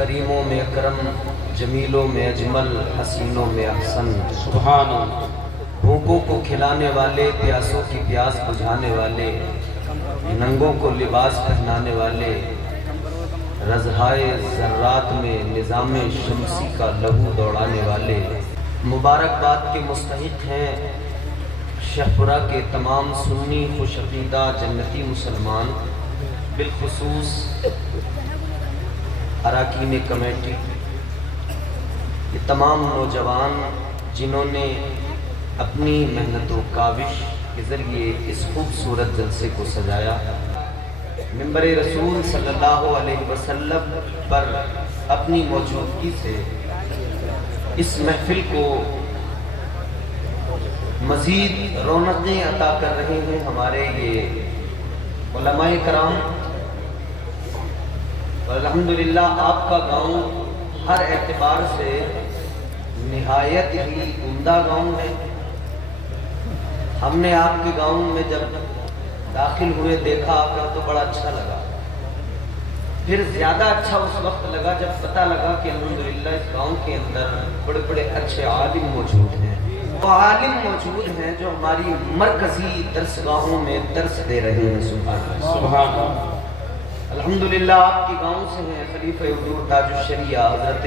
کریموں میں اکرم، جمیلوں میں اجمل، حسینوں میں احسن۔ سبحان اللہ۔ بھوکوں کو کھلانے والے، پیاسوں کی پیاس بجھانے والے، ننگوں کو لباس پہنانے والے، رضہائے ذرات میں نظام شمسی کا لہو دوڑانے والے، مبارکباد کے مستحق ہیں شہپورہ کے تمام سنی خوش عقیدہ جنتی مسلمان، بالخصوص اراکین کمیٹی، یہ تمام نوجوان جنہوں نے اپنی محنت و کاوش کے ذریعے اس خوبصورت جلسے کو سجایا، منبر رسول صلی اللہ علیہ وسلم پر اپنی موجودگی سے اس محفل کو مزید رونقیں عطا کر رہے ہیں ہمارے یہ علماء کرام۔ الحمدللہ آپ کا گاؤں ہر اعتبار سے نہایت ہی عمدہ گاؤں ہے۔ ہم نے آپ کے گاؤں میں جب داخل ہوئے دیکھا آ کر تو بڑا اچھا لگا، پھر زیادہ اچھا اس وقت لگا جب پتہ لگا کہ الحمدللہ اس گاؤں کے اندر بڑے بڑے اچھے عالم موجود ہیں، وہ عالم موجود ہیں جو ہماری مرکزی درسگاہوں میں درس دے رہے ہیں۔ سبحان اللہ۔ الحمدللہ آپ کے گاؤں سے ہیں خلیفہ حضور تاج الشریعہ حضرت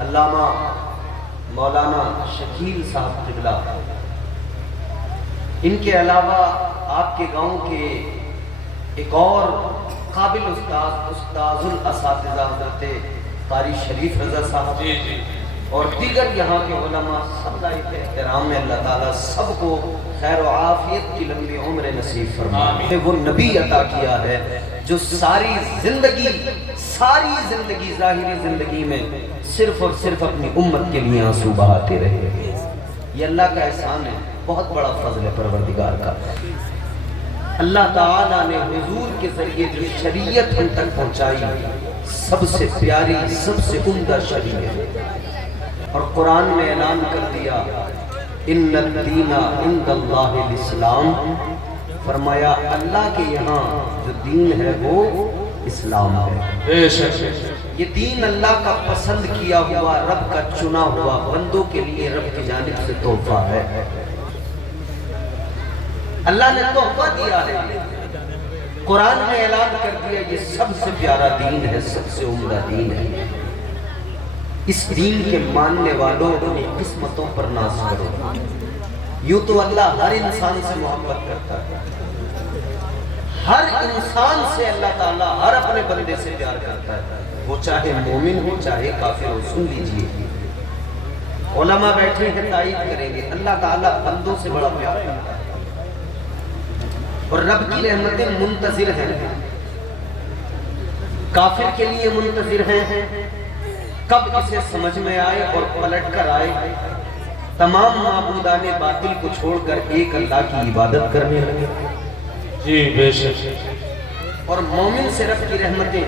علامہ مولانا شکیل صاحب قبلہ، ان کے علاوہ آپ کے گاؤں کے ایک اور قابل استاذ الاساتذہ حضرت قاری شریف رضا صاحب اور دیگر یہاں کے علماء، سب لائق احترام میں اللہ تعالیٰ سب کو خیر و عافیت کی لمبی عمر نصیب فرمائے۔ وہ نبی عطا کیا ہے جو ساری زندگی ظاہری زندگی میں صرف اور صرف اپنی امت کے لیے آنسو بہاتے رہے۔ یہ اللہ کا احسان ہے، بہت بڑا فضل ہے پروردگار کا۔ اللہ تعالیٰ نے حضور کے ذریعے جو شریعت ہم تک پہنچائی، سب سے پیاری، سب سے عمدہ شریعت، اور قرآن میں اعلان کر دیا ان الدین عند اللہ الاسلام، فرمایا اللہ کے یہاں جو دین ہے وہ اسلام ہے۔ یہ دین اللہ کا پسند کیا ہوا، رب کا چنا ہوا، بندوں کے لیے رب کی جانب سے تحفہ ہے۔ اللہ نے تحفہ دیا ہے، قرآن نے اعلان کر دیا یہ سب سے پیارا دین ہے، سب سے عمدہ دین ہے۔ اس دین کے ماننے والوں اپنی قسمتوں پر ناز کرو۔ یوں تو اللہ ہر انسان سے محبت کرتا ہے، ہر انسان سے اللہ تعالیٰ ہر اپنے بندے سے پیار کرتا ہے، وہ چاہے مومن ہو چاہے کافر ہو۔ سن لیجئے، علماء بیٹھے ہیں تائید کریں گے، اللہ تعالیٰ بندوں سے بڑا پیار کرتا ہے، اور رب کی رحمتیں منتظر ہیں، کافر کے لیے منتظر ہیں کب اسے سمجھ میں آئے اور پلٹ کر آئے، تمام معبودان باطل کو چھوڑ کر ایک اللہ کی عبادت کرنے لگے۔ جی بے شک۔ اور مومن سے رب کی رحمتیں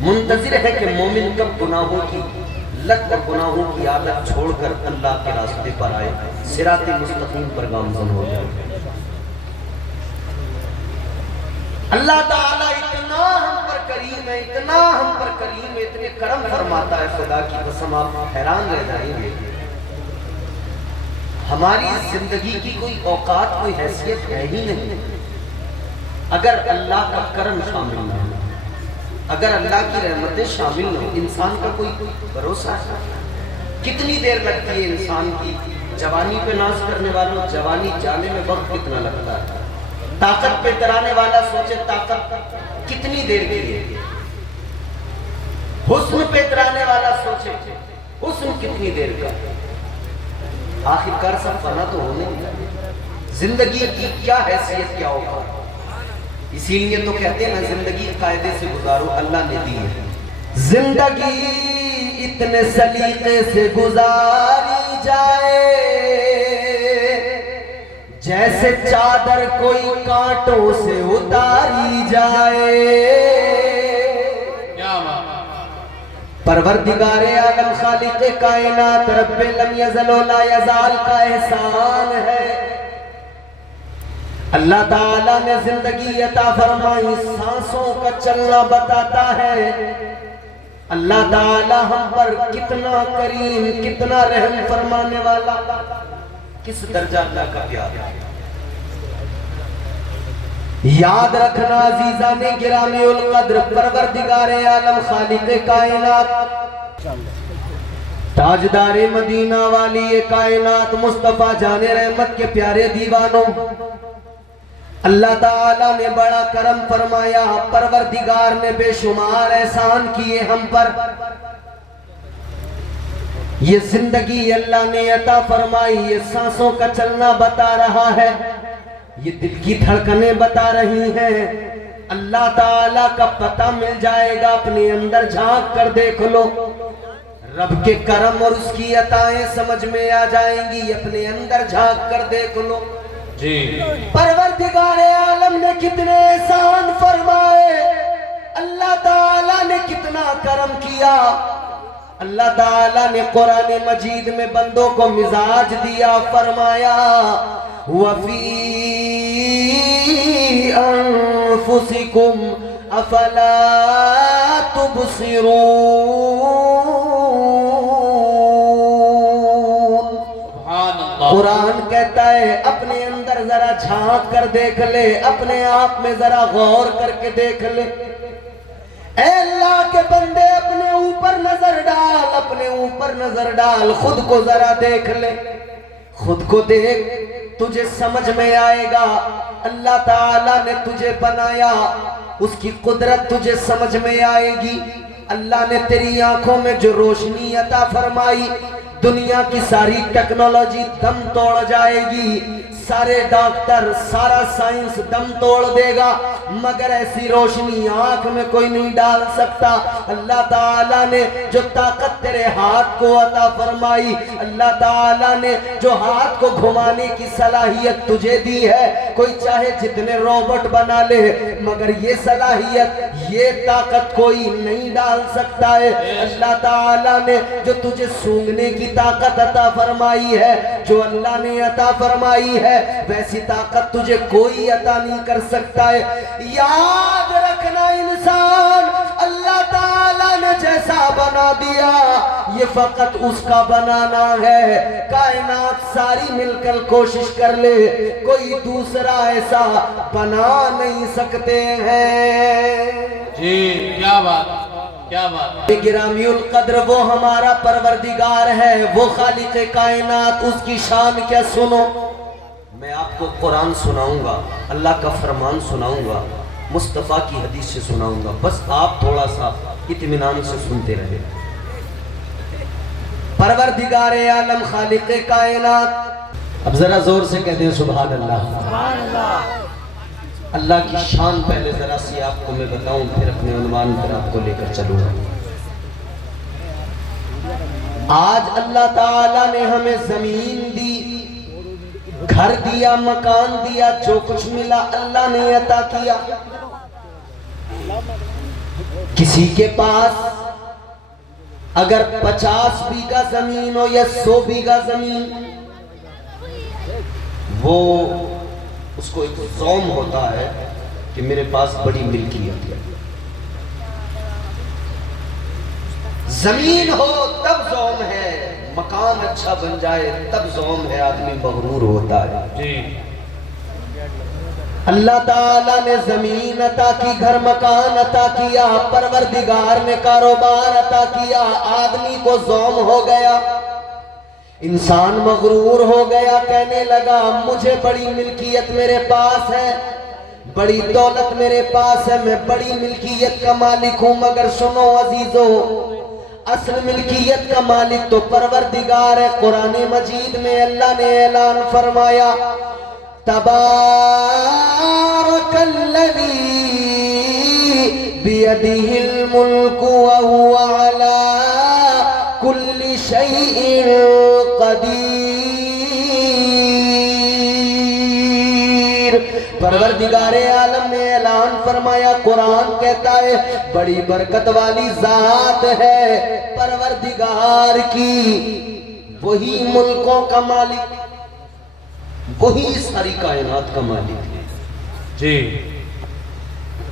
منتظر ہے کہ مومن کب گناہوں کی لت اور گناہوں کی عادت چھوڑ کر اللہ کے راستے پر آئے، صراط مستقیم پر گامزن ہو جائے۔ اللہ تعالیٰ اتنا ہم پر کریم ہے، اتنا ہم پر کریم ہے، اتنے کرم فرماتا ہے، خدا کی قسم آپ حیران رہ جائیں گے۔ ہماری زندگی کی کوئی اوقات، کوئی حیثیت ہے ہی نہیں اگر اللہ کا کرم شامل نہ ہو، اگر اللہ کی رحمتیں شامل نہ ہو، انسان کا کوئی بھروسہ ہے؟ کتنی دیر لگتی ہے انسان کی جوانی پہ ناز کرنے والوں، جوانی جانے میں وقت کتنا لگتا ہے؟ طاقت پہ اترانے والا سوچے طاقت کتنی دیر کی ہے، حسن پہ اترانے والا سوچے حسن کتنی دیر کا، آخر کار سب فنا تو ہونے زندگی کی کیا حیثیت کیا ہوگا۔ اسی لیے تو کہتے ہیں نا زندگی قاعدے سے گزارو، اللہ نے دی ہے زندگی اتنے سلیقے سے گزاری جائے جیسے چادر کوئی کانٹوں سے اتاری جائے۔ پروردگار عالم خالق کائنات رب لم یزل و لا یزال کا احسان ہے، اللہ تعالیٰ نے زندگی عطا فرمائی، سانسوں کا چلنا بتاتا ہے، اللہ تعالی ہم پر کتنا کریم، کتنا رحم فرمانے والا، کس درجہ اللہ کا پیار ہے۔ یاد رکھنا عزیزان گرامی القدر، پروردگار عالم خالق کائنات، تاجدار مدینہ والی کائنات، مصطفیٰ جان رحمت کے پیارے دیوانوں، اللہ تعالیٰ نے بڑا کرم فرمایا، پروردگار نے بے شمار احسان کیے ہم پر۔ یہ زندگی اللہ نے عطا فرمائی، یہ سانسوں کا چلنا بتا رہا ہے، یہ دل کی دھڑکنیں بتا رہی ہیں۔ اللہ تعالیٰ کا پتہ مل جائے گا، اپنے اندر جھانک کر دیکھ لو، رب کے کرم اور اس کی عطائیں سمجھ میں آ جائیں گی، اپنے اندر جھانک کر دیکھ لو۔ جی پروردگار عالم نے کتنے احسان فرمائے، اللہ تعالیٰ نے کتنا کرم کیا۔ اللہ تعالیٰ نے قرآن مجید میں بندوں کو مزاج دیا، فرمایا وَفِي أَنفُسِكُمْ أَفَلَا تُبْصِرُونَ۔ قرآن کہتا ہے اپنے اندر ذرا جھانک کر دیکھ لے، اپنے آپ میں ذرا غور کر کے دیکھ لے۔ اے اللہ کے بندے اپنے اوپر نظر ڈال، اپنے اوپر نظر ڈال، خود کو ذرا دیکھ لے، خود کو دیکھ، تجھے سمجھ میں آئے گا اللہ تعالیٰ نے تجھے بنایا، اس کی قدرت تجھے سمجھ میں آئے گی۔ اللہ نے تیری آنکھوں میں جو روشنی عطا فرمائی، دنیا کی ساری ٹیکنالوجی دم توڑ جائے گی، سارے ڈاکٹر، سارا سائنس دم توڑ دے گا، مگر ایسی روشنی آنکھ میں کوئی نہیں ڈال سکتا۔ اللہ تعالیٰ نے جو طاقت تیرے ہاتھ کو عطا فرمائی، اللہ تعالیٰ نے جو ہاتھ کو گھمانے کی صلاحیت تجھے دی ہے، کوئی چاہے جتنے روبوٹ بنا لے، مگر یہ صلاحیت، یہ طاقت کوئی نہیں ڈال سکتا ہے۔ اللہ تعالیٰ نے جو تجھے سونگنے کی طاقت عطا فرمائی ہے، جو اللہ نے عطا فرمائی ہے، ویسی طاقت تجھے کوئی عطا نہیں کر سکتا ہے۔ یاد رکھنا انسان اللہ تعالیٰ نے جیسا بنا دیا، یہ فقط اس کا بنانا ہے۔ کائنات ساری مل کر کوشش کر لے، کوئی دوسرا ایسا بنا نہیں سکتے ہیں۔ جی کیا بات، کیا بات۔ گرامی القدر وہ ہمارا پروردگار ہے، وہ خالق کائنات، اس کی شان کیا سنو۔ میں آپ کو قرآن سناؤں گا، اللہ کا فرمان سناؤں گا، مصطفیٰ کی حدیث سے سناؤں گا، بس آپ تھوڑا سا اطمینان سے سنتے رہے۔ پروردگار عالم خالق کائنات، اب ذرا زور سے کہہ دیں سبحان اللہ۔ اللہ کی شان پہلے ذرا سی آپ کو میں بتاؤں، پھر اپنے عنوان پر آپ کو لے کر چلوں گا۔ آج اللہ تعالیٰ نے ہمیں زمین دی، گھر دیا، مکان دیا، جو کچھ ملا اللہ نے عطا کیا۔ کسی کے پاس اگر 50 بیگھہ زمین ہو یا 100 بیگھہ زمین، وہ اس کو ایک زوم ہوتا ہے کہ میرے پاس بڑی ملکیت ہے۔ زمین ہو تب زوم ہے، مکان اچھا بن جائے تب زوم ہے، آدمی مغرور ہوتا ہے۔ جی اللہ تعالیٰ نے زمین عطا کی، گھر مکان عطا کیا، پروردگار نے کاروبار عطا کیا، آدمی کو زوم ہو گیا، انسان مغرور ہو گیا، کہنے لگا مجھے بڑی ملکیت میرے پاس ہے، بڑی دولت میرے پاس ہے، میں بڑی ملکیت کا مالک ہوں۔ مگر سنو عزیزو، اصل ملکیت کا مالک تو پروردگار ہے۔ قرآن مجید میں اللہ نے اعلان فرمایا تبارک الذی بیدہ الملک وہو علی کل شیء قدیر۔ پروردگار عالم نے اعلان فرمایا، قرآن کہتا ہے بڑی برکت والی ذات ہے پروردگار کی، وہی ملکوں کا مالک، وہی ساری کائنات کا مالک ہے۔ جی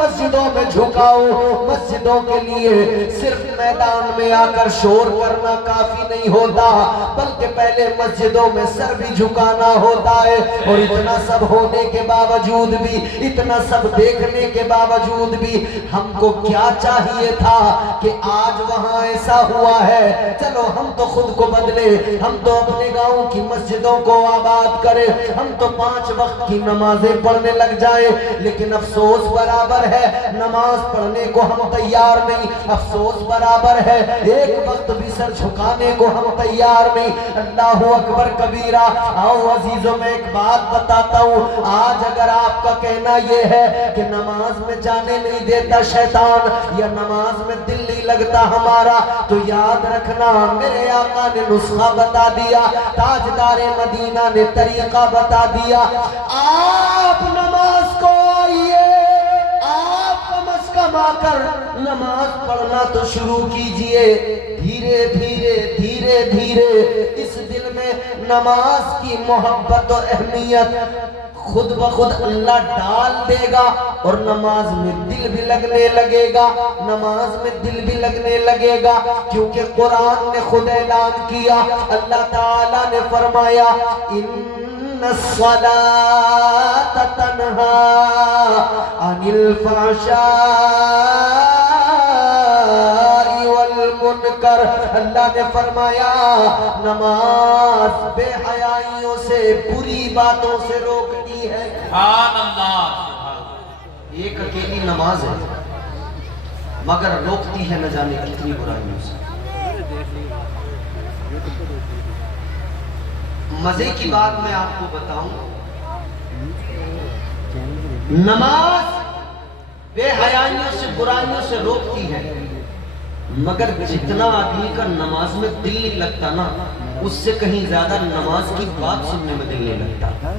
مسجدوں میں جھکاؤ. مسجدوں کے لیے صرف میدان میں آ کر شور کرنا کافی نہیں ہوتا، بلکہ پہلے مسجدوں میں سر بھی جھکانا ہوتا ہے. اور اتنا سب ہونے کے باوجود بھی، اتنا سب دیکھنے کے باوجود بھی ہم کو کیا چاہیے تھا کہ آج وہاں ایسا ہوا ہے، چلو ہم تو خود کو بدلے، ہم تو اپنے گاؤں کی مسجدوں کو آباد کرے، ہم تو 5 وقت کی نمازیں پڑھنے لگ جائے. لیکن افسوس برابر ہے، نماز پڑھنے کو ہم تیار نہیں. افسوس برابر ہے، ایک وقت بھی سر جھکانے کو ہم تیار نہیں. اللہ اکبر کبیرہ. آؤ عزیزوں میں ایک بات بتاتا ہوں، آج اگر آپ کا کہنا یہ ہے کہ نماز میں جانے نہیں دیتا شیطان، یا نماز میں دل نہیں لگتا ہمارا، تو یاد رکھنا میرے آقا نے نسخہ بتا دیا، تاجدار مدینہ نے طریقہ بتا دیا. آپ نماز کو آئیے، آپ کم از کم آ کر نماز پڑھنا تو شروع کیجئے. دھیرے دھیرے دھیرے دھیرے اس دل میں نماز کی محبت اور اہمیت خود بخود اللہ ڈال دے گا، اور نماز میں دل بھی لگنے لگے گا، نماز میں دل بھی لگنے لگے گا. کیونکہ قرآن نے خود اعلان کیا، اللہ تعالیٰ نے فرمایا ان الصلاۃ تنہا عن الفحشاء والمنکر. اللہ نے فرمایا نماز بے حیائیوں سے، بری باتوں سے روکتی ہے. سبحان اللہ. ایک اکیلی نماز ہے مگر روکتی ہے نہ جانے کتنی برائیوں سے. مزے کی بات میں آپ کو بتاؤں، نماز بے حیائیوں سے، برائیوں سے روکتی ہے، مگر جتنا آدمی کا نماز میں دل نہیں لگتا نا، اس سے کہیں زیادہ نماز کی بات سننے میں دل نہیں لگتا.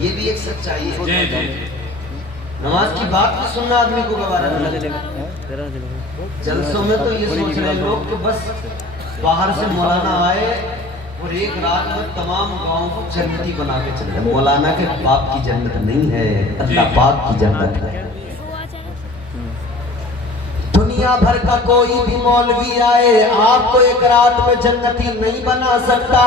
یہ بھی ایک سچائی ہے. نماز کی بات بھی سننا آدمی کو گوارا نہیں لگتا. جلسوں میں تو یہ سوچ رہے لوگ کہ بس باہر سے مولانا آئے اور ایک رات میں تمام گاؤں کو جنتی بنا کے چلے جائے. مولانا کے باپ کی جنت نہیں ہے، اللہ پاک کی جنت ہے. دنیا بھر کا کوئی بھی مولوی آئے آپ کو ایک رات میں جنتی نہیں بنا سکتا.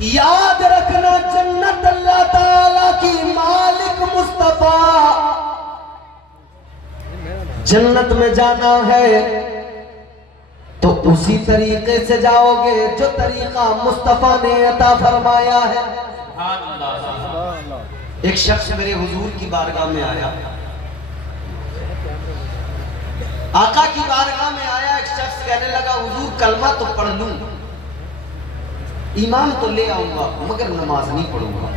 یاد رکھنا جنت اللہ تعالیٰ کی مالک مصطفیٰ. جنت میں جانا ہے تو اسی طریقے سے جاؤ گے جو طریقہ مصطفیٰ نے عطا فرمایا ہے. ایک شخص میرے حضور کی بارگاہ میں آیا، آقا کی بارگاہ میں آیا. ایک شخص کہنے لگا حضور کلمہ تو پڑھ لوں، ایمان تو لے آؤں گا، مگر نماز نہیں پڑھوں گا.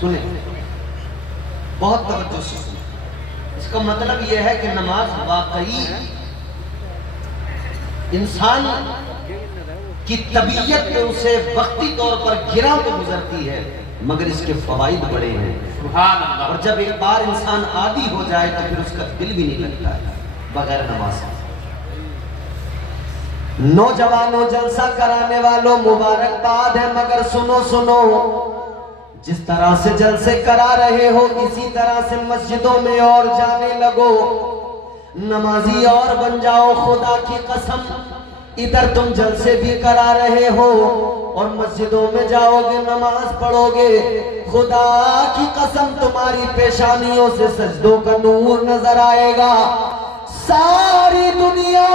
سنیں بہت توجہ سے سنیں. اس کا مطلب یہ ہے کہ نماز واقعی انسان کی طبیعت میں اسے وقتی طور پر گراں تو گزرتی ہے، مگر اس کے فوائد بڑے ہیں. اور جب ایک بار انسان عادی ہو جائے تو پھر اس کا دل بھی نہیں لگتا ہے بغیر نماز. نوجوانوں جلسہ کرانے والوں مبارکباد ہے، مگر سنو سنو، جس طرح سے جلسے کرا رہے ہو اسی طرح سے مسجدوں میں اور جانے لگو، نمازی اور بن جاؤ. خدا کی قسم ادھر تم جلسے بھی کرا رہے ہو اور مسجدوں میں جاؤ گے نماز پڑھو گے، خدا کی قسم تمہاری پیشانیوں سے سجدوں کا نور نظر آئے گا. ساری دنیا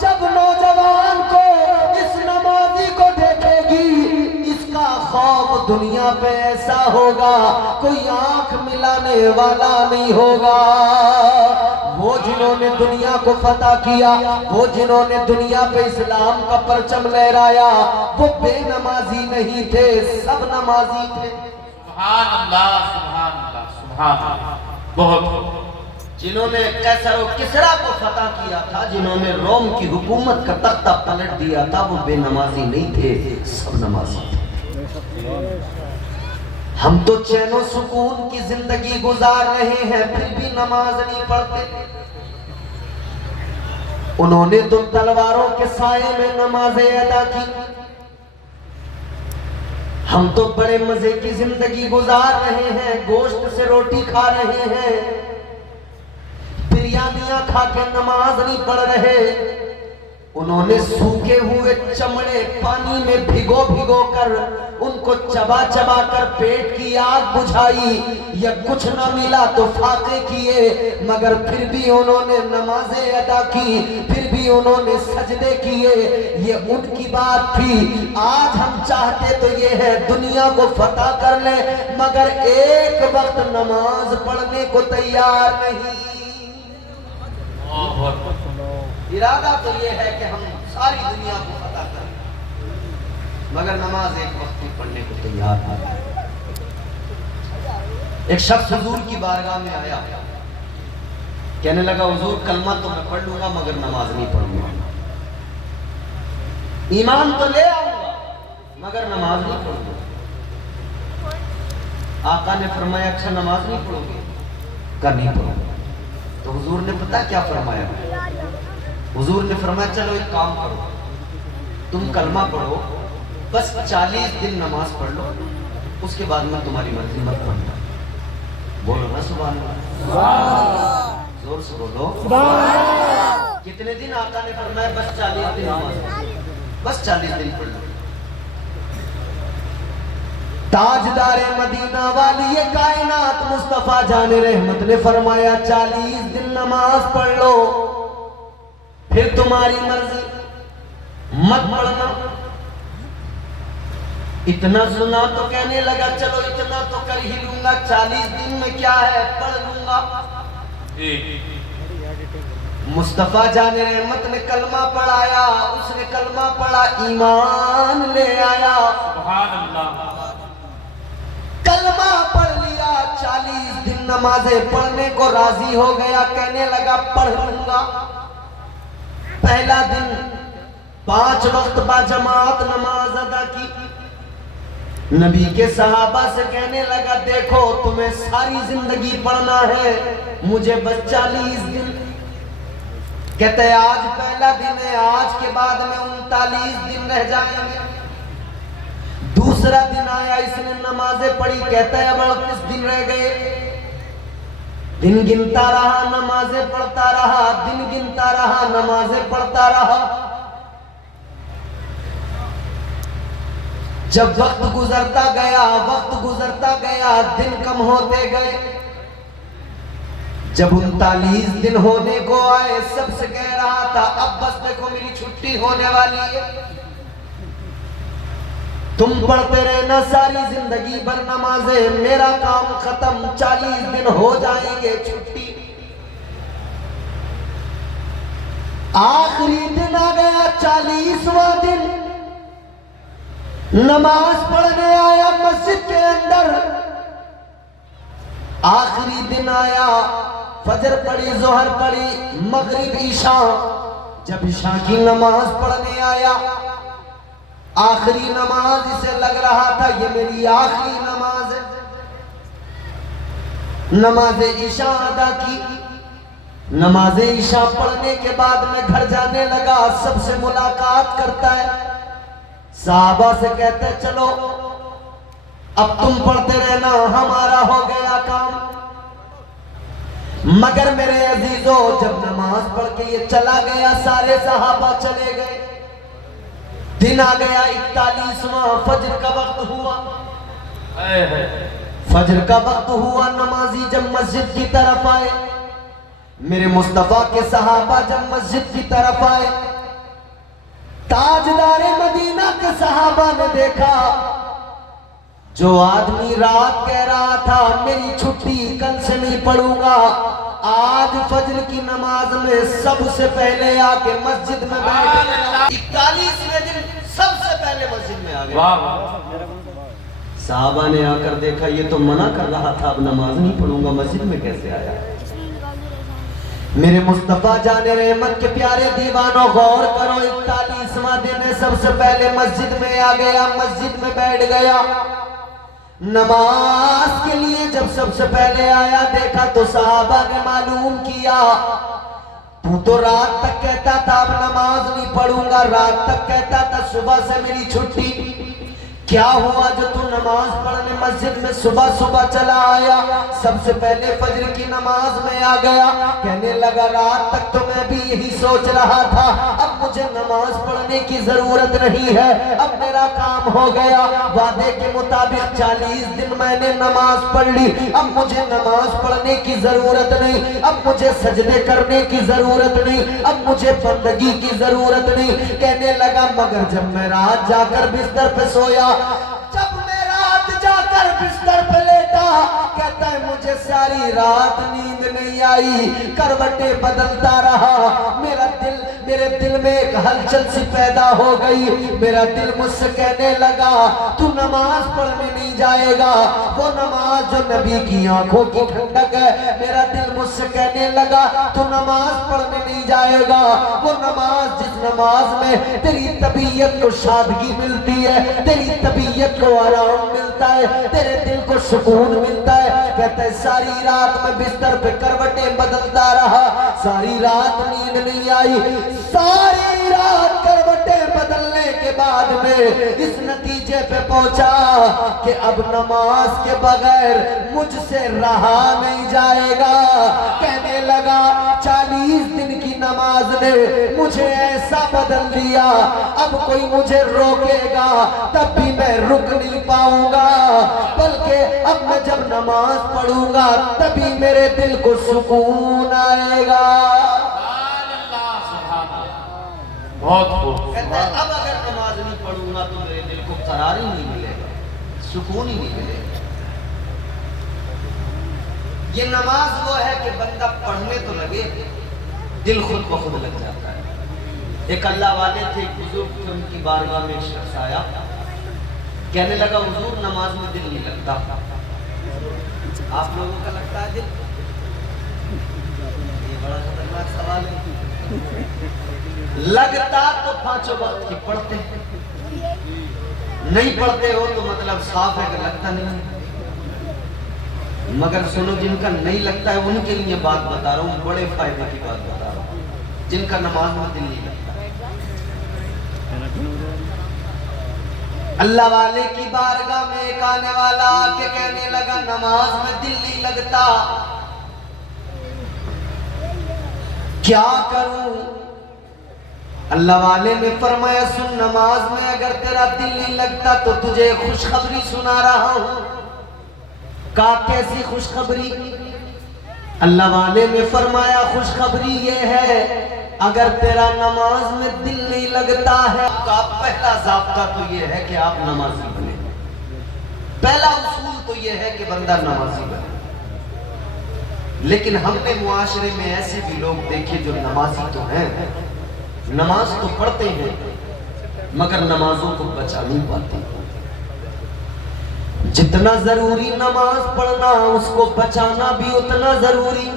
جب نوجوان کو، اس نمازی کو دیکھے گی، اس کا خوف دنیا پہ ایسا ہوگا کوئی آنکھ ملانے والا نہیں ہوگا. وہ جنہوں نے دنیا کو فتح کیا، وہ جنہوں نے دنیا پہ اسلام کا پرچم لہرایا، وہ بے نمازی نہیں تھے، سب نمازی تھے. سبحان اللہ سبحان اللہ سبحان اللہ. بہت جنہوں نے کیسر و کسرا کو فتح کیا تھا، جنہوں نے روم کی حکومت کا تختہ پلٹ دیا تھا، وہ بے نمازی نہیں تھے، سب نمازی تھے. ہم تو چین و سکون کی زندگی گزار رہے ہیں پھر بھی نماز نہیں پڑھتے. انہوں نے تو تلواروں کے سائے میں نمازیں ادا کی. ہم تو بڑے مزے کی زندگی گزار رہے ہیں، گوشت سے روٹی کھا رہے ہیں، بریانیاں کھا کے نماز نہیں پڑھ رہے۔ انہوں نے سوکھے ہوئے چمڑے پانی میں بھگو بھگو کر ان کو چبا چبا کر پیٹ کی آگ بجھائی، یا کچھ نہ ملا تو فاقے کیے، مگر پھر بھی انہوں نے نمازیں ادا کی، پھر بھی انہوں نے سجدے کیے۔ یہ ان کی بات تھی۔ آج ہم چاہتے تو یہ ہے دنیا کو فتح کر لیں، مگر ایک وقت نماز پڑھنے کو تیار نہیں۔ ارادہ تو یہ ہے کہ ہم ساری دنیا کو فتح کریں، مگر نماز ایک وقت بھی پڑھنے کو تیار نہیں۔ ایک شخص حضور کی بارگاہ میں آیا، کہنے لگا حضور کلمہ تو میں پڑھ لوں گا مگر نماز نہیں پڑھوں گا، ایمان تو لے آؤں گا مگر نماز نہیں پڑھوں گا۔ آقا نے فرمایا اچھا نماز نہیں پڑھو گے؟ کہا نہیں پڑھوں گا۔ تو حضور نے پتہ کیا فرمایا؟ حضور نے فرمایا چلو ایک کام کرو، تم کلمہ پڑھو، بس 40 دن نماز پڑھ لو، اس کے بعد میں تمہاری مرضی مت پڑھنا۔ بولو نا سبحان اللہ، زور سے بولو۔ کتنے دن آقا نے فرمایا؟ بس 40 دن نماز، بس 40 دن پڑھ لو۔ تاجدار مدینہ والی یہ کائنات مصطفیٰ جان رحمت نے فرمایا 40 دن نماز پڑھ لو، پھر تمہاری مرضی مت پڑھنا۔ اتنا سنا تو کہنے لگا چلو اتنا تو کر ہی لوں گا، 40 دن میں کیا ہے پڑھ لوں گا۔ مصطفیٰ جان رحمت نے کلمہ پڑھایا، اس نے کلمہ پڑھا، ایمان لے آیا، سبحان اللہ، کلمہ پڑھ لیا، 40 دن نمازیں پڑھنے کو راضی ہو گیا، کہنے لگا پڑھ لوں گا۔ پہلا دن 5 وقت با جماعت نماز ادا کی، نبی کے صحابہ سے کہنے لگا دیکھو تمہیں ساری زندگی پڑھنا ہے، مجھے بس 40 دن۔ کہتے ہیں آج پہلا دن ہے، آج کے بعد میں 39 دن رہ جائیں گے۔ دوسرا دن آیا، اس نے نمازیں پڑھی، کہتا ہے اب 38 دن رہ گئے۔ دن گنتا رہا، نمازیں پڑھتا رہا، دن گنتا رہا، نمازیں پڑھتا رہا۔ جب وقت گزرتا گیا، دن کم ہوتے گئے۔ جب 39 دن ہونے کو آئے، سب سے کہہ رہا تھا اب بس دیکھو میری چھٹی ہونے والی ہے، تم پڑھتے رہنا ساری زندگی بھر نمازیں، میرا کام ختم، 40 دن ہو جائیں گے چھٹی۔ آخری دن آ گیا، 40واں دن، نماز پڑھنے آیا مسجد کے اندر۔ آخری دن آیا، فجر پڑھی، ظہر پڑھی، مغرب، عشاء۔ جب عشاء کی نماز پڑھنے آیا، آخری نماز اسے لگ رہا تھا یہ میری آخری نماز ہے۔ نماز عشاء ادا کی، نماز عشاء پڑھنے کے بعد میں گھر جانے لگا، سب سے ملاقات کرتا ہے، صحابہ سے کہتے ہیں چلو اب تم پڑھتے رہنا، ہمارا ہو گیا کام۔ مگر میرے عزیزو جب نماز پڑھ کے یہ چلا گیا، سارے صحابہ چلے گئے، دن آ گیا 41واں، فجر کا وقت ہوا، فجر کا وقت ہوا۔ نمازی جب مسجد کی طرف آئے، میرے مصطفیٰ کے صحابہ جب مسجد کی طرف آئے، تاجدار مدینہ کے صحابہ نے دیکھا جو آدمی رات کہہ رہا تھا میری چھٹی کل سے نہیں پڑھوں گا، آج فجر کی نماز میں سب سے پہلے آ کے مسجد میں بیٹھ گیا۔ 41ویں دن سب سے پہلے مسجد میں آ گیا۔ صحابہ نے آ کر دیکھا یہ تو منع کر رہا تھا اب نماز نہیں پڑھوں گا، مسجد میں کیسے آیا؟ میرے مصطفیٰ جان رحمت کے پیارے دیوانوں غور کرو، 41واں دن ہے، سب سے پہلے مسجد میں آ گیا، مسجد میں بیٹھ گیا۔ نماز کے لیے جب سب سے پہلے آیا، دیکھا تو صحابہ نے معلوم کیا تو رات تک کہتا تھا اب نماز نہیں پڑھوں گا، رات تک کہتا تھا صبح سے میری چھٹی، کیا ہوا جو تو نماز پڑھنے مسجد میں صبح صبح چلا آیا، سب سے پہلے فجر کی نماز میں آ گیا؟ کہنے لگا رات تک تو میں بھی یہی سوچ رہا تھا، اب مجھے نماز پڑھنے کی ضرورت نہیں ہے، اب میرا کام ہو گیا، وعدے کے مطابق 40 دن میں نے نماز پڑھ لی، اب مجھے نماز پڑھنے کی ضرورت نہیں، اب مجھے سجدے کرنے کی ضرورت نہیں، اب مجھے بندگی کی ضرورت نہیں۔ کہنے لگا مگر جب میں رات جا کر بستر پہ سویا، جب میں رات جا کر بستر پہ لیٹا، کہتا ہے مجھے ساری رات نیند نہیں آئی، کروٹیں بدلتا رہا، میرے دل میں ایک ہلچل سی پیدا ہو گئی، میرا دل مجھ سے کہنے لگا تو نماز پڑھنے نہیں جائے گا، وہ نماز جو نبی کی آنکھوں کی ٹھنڈک ہے۔ میرا دل مجھ سے کہنے لگا تو نماز پڑھنے نہیں جائے گا، وہ نماز جس نماز میں تیری طبیعت کو شادگی ملتی ہے، تیری طبیعت کو آرام ملتا ہے، تیرے دل کو سکون ملتا ہے۔ کہتا ہے ساری رات میں بستر پہ کروٹیں بدلتا رہا، ساری رات نیند نہیں آئی، ساری رات کروٹیں بدلنے کے بعد میں اس نتیجے پہ پہنچا کہ اب نماز کے بغیر مجھ سے رہا نہیں جائے گا۔ کہنے لگا 40 دن کی نماز نے مجھے ایسا بدل دیا، اب کوئی مجھے روکے گا تب بھی میں رک نہیں پاؤں گا، بلکہ اب میں جب نماز پڑھوں گا تبھی میرے دل کو سکون آئے گا۔ بہت خوب۔ کہتا ہے اب اگر نماز نہیں پڑھوں گا تو میرے دل کو قرار ہی نہیں ملے گا، سکون ہی نہیں ملے گا۔ یہ نماز وہ ہے کہ بندہ پڑھنے تو لگے، دل خود بخود لگ جاتا ہے۔ ایک اللہ والے تھے، ایک بزرگ تھے، ان کی بارگاہ میں ایک شخص آیا، کہنے لگا حضور نماز میں دل نہیں لگتا۔ آپ لوگوں کا لگتا ہے دل؟ یہ بڑا خطرناک سوال ہے۔ لگتا تو 5 وقت کی پڑھتے، نہیں پڑھتے ہو تو مطلب صاف ہے کہ لگتا نہیں۔ مگر سنو، جن کا نہیں لگتا ہے ان کے لیے بات بتا رہا ہوں، بڑے فائدے کی بات بتا رہا ہوں، جن کا نماز میں دل نہیں لگتا۔ اللہ والے کی بارگاہ میں ایک آنے والا آ کے کہنے لگا نماز میں دل نہیں لگتا، کیا کروں؟ اللہ والے نے فرمایا سن، نماز میں اگر تیرا دل نہیں لگتا تو تجھے خوشخبری سنا رہا ہوں۔ کہا کیسی خوشخبری؟ اللہ والے نے فرمایا خوشخبری یہ ہے، اگر تیرا نماز میں دل نہیں لگتا ہے، آپ کا پہلا ضابطہ تو یہ ہے کہ آپ نمازی بنے، پہلا اصول تو یہ ہے کہ بندہ نمازی بنے۔ لیکن ہم نے معاشرے میں ایسے بھی لوگ دیکھے جو نمازی تو ہیں، نماز تو پڑھتے ہیں مگر نمازوں کو بچا نہیں پاتے۔ جتنا ضروری نماز پڑھنا اس کو بچانا بھی اتنا ضروری۔